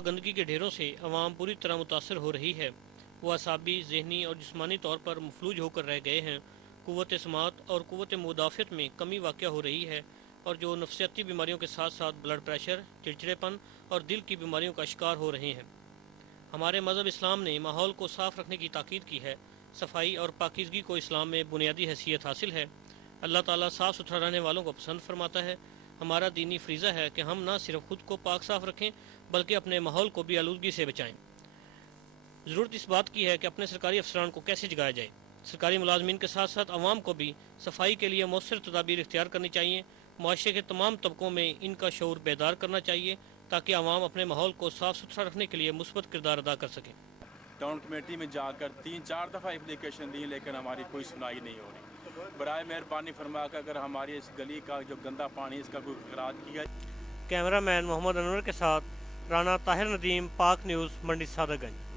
गंदगी के ढेरों से आवाम पूरी तरह मुतासर हो रही है। वो असाबी, जहनी और जिस्मानी तौर पर मफलूज होकर रह गए हैं। क़ुव्वत समात और क़ुव्वत मुदाफ़त में कमी वाक़या हो रही है और जो नफसियाती बीमारियों के साथ साथ ब्लड प्रेशर, चिड़चिड़ेपन और दिल की बीमारियों का शिकार हो रहे हैं। हमारे मज़हब इस्लाम ने माहौल को साफ़ रखने की ताकीद की है। सफाई और पाकीज़गी को इस्लाम में बुनियादी हैसियत हासिल है। अल्लाह ताला साफ़ सुथरा रहने वालों को पसंद फरमाता है। हमारा दीनी फ़रीज़ा है कि हम न सिर्फ खुद को पाक साफ़ रखें बल्कि अपने माहौल को भी आलूदगी से बचाएं। ज़रूरत इस बात की है कि अपने सरकारी अफसरान को कैसे जगाया जाए। सरकारी मुलाजमीन के साथ साथ अवाम को भी सफाई के लिए मौसर तदाबीर इख्तियार करनी चाहिए। मुआशरे के तमाम तबकों में इनका शऊर बेदार करना चाहिए ताकि अवाम अपने माहौल को साफ़ सुथरा रखने के लिए मुस्बत किरदार अदा कर सकें। टाउन कमेटी में जाकर 3-4 दफ़ा एप्लीकेशन दी लेकिन हमारी कोई सुनाई नहीं हो रही। बराए मेहरबानी फरमा कर अगर हमारी इस गली का जो गंदा पानी इसका कोई खराज किया। कैमरामैन मोहम्मद अनवर के साथ राना ताहिर नदीम, पाक न्यूज़, मंडी सादतगंज।